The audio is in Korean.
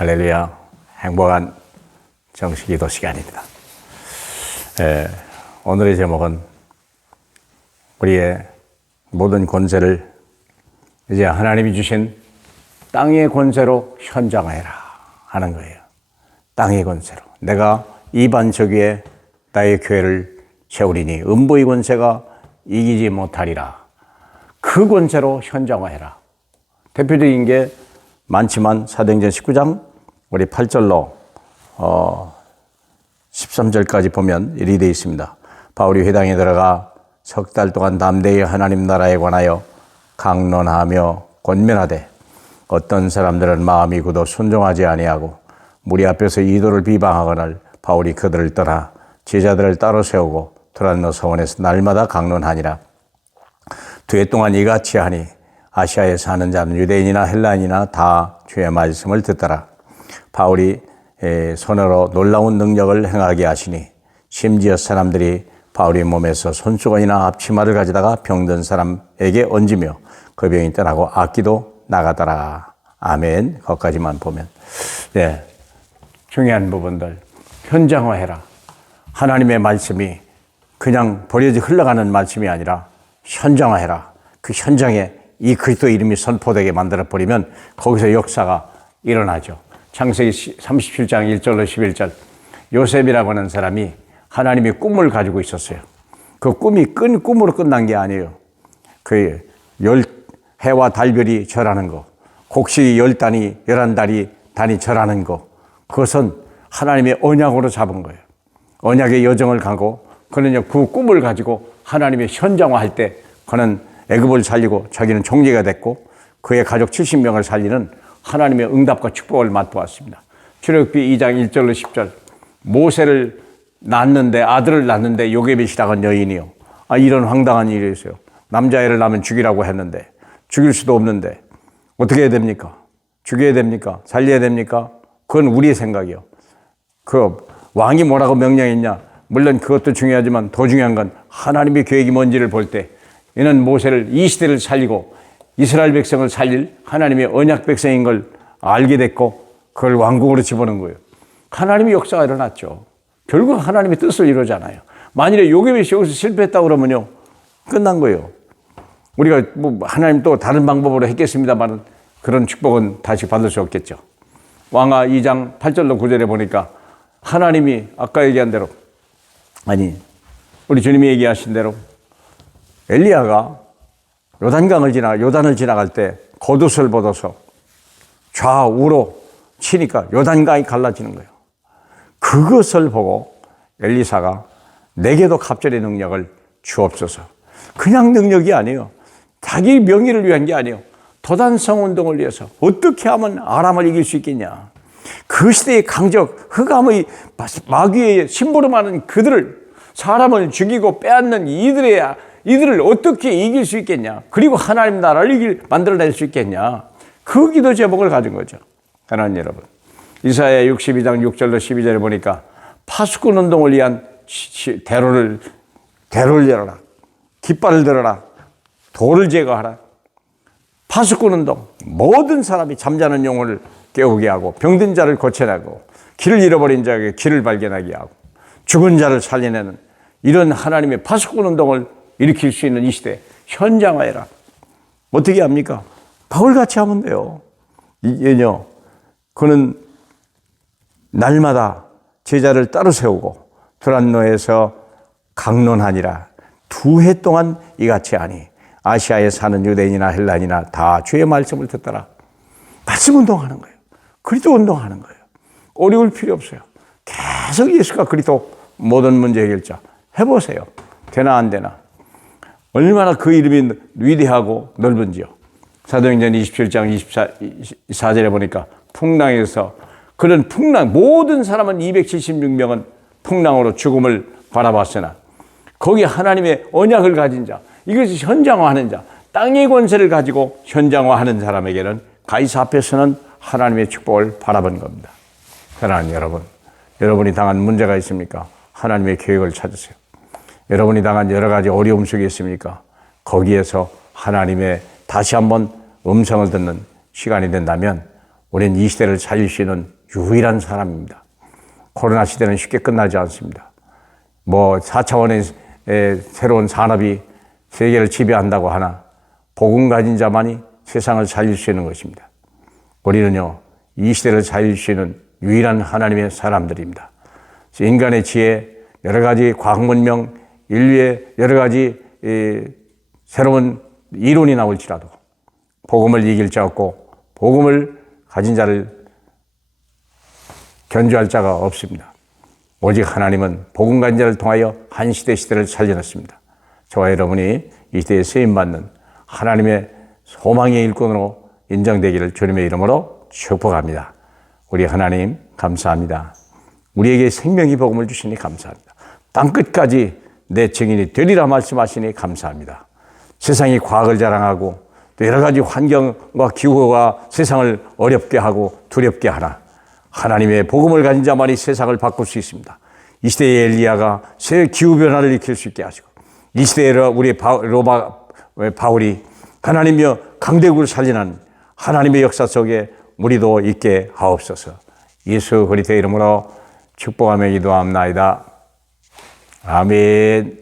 할렐루야. 행복한 정식기도 시간입니다. 오늘의 제목은 우리의 모든 권세를 이제 하나님이 주신 땅의 권세로 현장화해라 하는 거예요. 땅의 권세로. 내가 이반석 위에 나의 교회를 세우리니 음부의 권세가 이기지 못하리라. 그 권세로 현장화해라. 대표적인 게 많지만 사도행전 19장 우리 8절로 13절까지 보면 이리 되어 있습니다. 바울이 회당에 들어가 석 달 동안 담대히 하나님 나라에 관하여 강론하며 권면하되 어떤 사람들은 마음이 굳어 순종하지 아니하고 무리 앞에서 이도를 비방하거늘 바울이 그들을 떠나 제자들을 따로 세우고 두란노 서원에서 날마다 강론하니라. 2해 동안 이같이 하니 아시아에 사는 자는 유대인이나 헬라인이나 다 주의 말씀을 듣더라. 바울이 손으로 놀라운 능력을 행하게 하시니 심지어 사람들이 바울의 몸에서 손수건이나 앞치마를 가져다가 병든 사람에게 얹으며 그 병이 떠나고 악기도 나가더라. 아멘. 거기까지만 보면 중요한 부분들 현장화해라. 하나님의 말씀이 그냥 버려져 흘러가는 말씀이 아니라 현장화해라. 그 현장에 이 그리스도 이름이 선포되게 만들어버리면 거기서 역사가 일어나죠. 창세기 37장 1절로 11절 요셉이라고 하는 사람이 하나님의 꿈을 가지고 있었어요. 그 꿈이 꿈으로 끝난 게 아니에요. 그 해와 달별이 절하는 거, 곡식이 10단이 11단이 절하는 거, 그것은 하나님의 언약으로 잡은 거예요. 언약의 여정을 가고 그는 그 꿈을 가지고 하나님의 현장화할 때 그는 애굽을 살리고 자기는 총리가 됐고 그의 가족 70명을 살리는 하나님의 응답과 축복을 맛보았습니다. 출애굽기 2장 1절로 10절 모세를 낳았는데 아들을 낳았는데 요게벳이라는 여인이요. 이런 황당한 일이 있어요. 남자애를 낳으면 죽이라고 했는데 죽일 수도 없는데 어떻게 해야 됩니까? 죽여야 됩니까? 살려야 됩니까? 그건 우리의 생각이요. 그 왕이 뭐라고 명령했냐? 물론 그것도 중요하지만 더 중요한 건 하나님의 계획이 뭔지를 볼 때 이는 모세를 이 시대를 살리고 이스라엘 백성을 살릴 하나님의 언약 백성인 걸 알게 됐고 그걸 왕국으로 집어넣은 거예요. 하나님의 역사가 일어났죠. 결국 하나님의 뜻을 이루잖아요. 만일에 요게벳이 여기서 실패했다고 그러면요 끝난 거예요. 우리가 하나님 또 다른 방법으로 했겠습니다만 그런 축복은 다시 받을 수 없겠죠. 왕하 2장 8절로 9절에 보니까 하나님이 아까 얘기한 대로 우리 주님이 얘기하신 대로 엘리야가 요단을 지나갈 때 겉옷을 벗어서 좌우로 치니까 요단강이 갈라지는 거예요. 그것을 보고 엘리사가 내게도 갑절의 능력을 주옵소서. 그냥 능력이 아니에요. 자기 명예를 위한 게 아니에요. 도단성 운동을 위해서 어떻게 하면 아람을 이길 수 있겠냐. 그 시대의 강적 흑암의 마귀의 심부름하는 그들을 사람을 죽이고 빼앗는 이들을 어떻게 이길 수 있겠냐. 그리고 하나님 나라를 만들어낼 수 있겠냐. 그 기도 제목을 가진 거죠. 하나님 여러분. 이사야 62장 6절로 12절에 보니까 파수꾼 운동을 위한 대로를 열어라. 깃발을 들어라. 돌을 제거하라. 파수꾼 운동. 모든 사람이 잠자는 영혼을 깨우게 하고 병든 자를 고쳐내고 길을 잃어버린 자에게 길을 발견하게 하고 죽은 자를 살려내는 이런 하나님의 파수꾼 운동을 일으킬 수 있는 이 시대 현장화해라. 어떻게 합니까? 바울같이 하면 돼요. 그는 날마다 제자를 따로 세우고 두란노에서 강론하니라. 2해 동안 이같이 하니 아시아에 사는 유대인이나 헬라인이나 다 주의 말씀을 듣더라. 말씀 운동하는 거예요. 그리스도 운동하는 거예요. 어려울 필요 없어요. 계속 예수가 그리스도 모든 문제 해결자 해보세요. 되나 안 되나. 얼마나 그 이름이 위대하고 넓은지요. 사도행전 27장 24절에 보니까 풍랑에서 그런 모든 사람은 276명은 풍랑으로 죽음을 바라봤으나 거기 하나님의 언약을 가진 자, 이것이 현장화하는 자, 땅의 권세를 가지고 현장화하는 사람에게는 가이사 앞에서는 하나님의 축복을 바라본 겁니다. 사랑하는 여러분, 여러분이 당한 문제가 있습니까? 하나님의 계획을 찾으세요. 여러분이 당한 여러 가지 어려움 속에 있습니까? 거기에서 하나님의 다시 한번 음성을 듣는 시간이 된다면 우리는 이 시대를 살릴 수 있는 유일한 사람입니다. 코로나 시대는 쉽게 끝나지 않습니다. 4차원의 새로운 산업이 세계를 지배한다고 하나 복음 가진 자만이 세상을 살릴 수 있는 것입니다. 우리는요, 이 시대를 살릴 수 있는 유일한 하나님의 사람들입니다. 인간의 지혜, 여러 가지 과학 문명, 인류의 여러 가지 새로운 이론이 나올지라도 복음을 이길 자 없고 복음을 가진 자를 견주할 자가 없습니다. 오직 하나님은 복음 가진 자를 통하여 한 시대를 살려냈습니다. 저와 여러분이 이 시대에 쓰임받는 하나님의 소망의 일꾼으로 인정되기를 주님의 이름으로 축복합니다. 우리 하나님 감사합니다. 우리에게 생명의 복음을 주시니 감사합니다. 땅끝까지 내 증인이 되리라 말씀하시니 감사합니다. 세상이 과학을 자랑하고 또 여러 가지 환경과 기후가 세상을 어렵게 하고 두렵게 하나 하나님의 복음을 가진 자만이 세상을 바꿀 수 있습니다. 이 시대의 엘리야가 새 기후변화를 일으킬 수 있게 하시고 이 시대의 우리 바울이 하나님이여 강대국을 살리는 하나님의 역사 속에 우리도 있게 하옵소서. 예수 그리스도의 이름으로 축복하며 기도합나이다. 아멘.